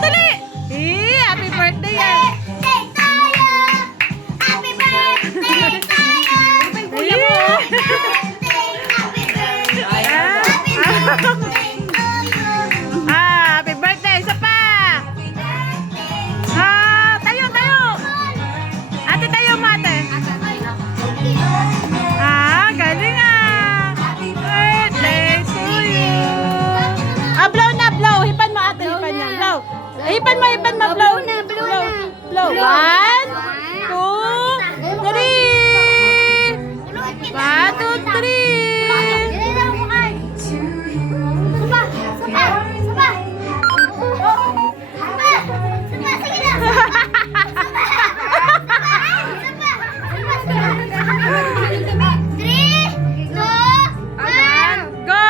dali! Happy birthday yan! Happy birthday tayo! Kuya mo! Happy birthday! Happy birthday to you! Happy birthday! Isa pa! Tayo, tayo! Ate, tayo mo, ate! Galing ah! Birthday to you! Blow na, blow! Hipan mo, ate, hipan niya. Blow! Hipan mo, blow! Blow! 1, 2, 3! 1, 2, 3! Go!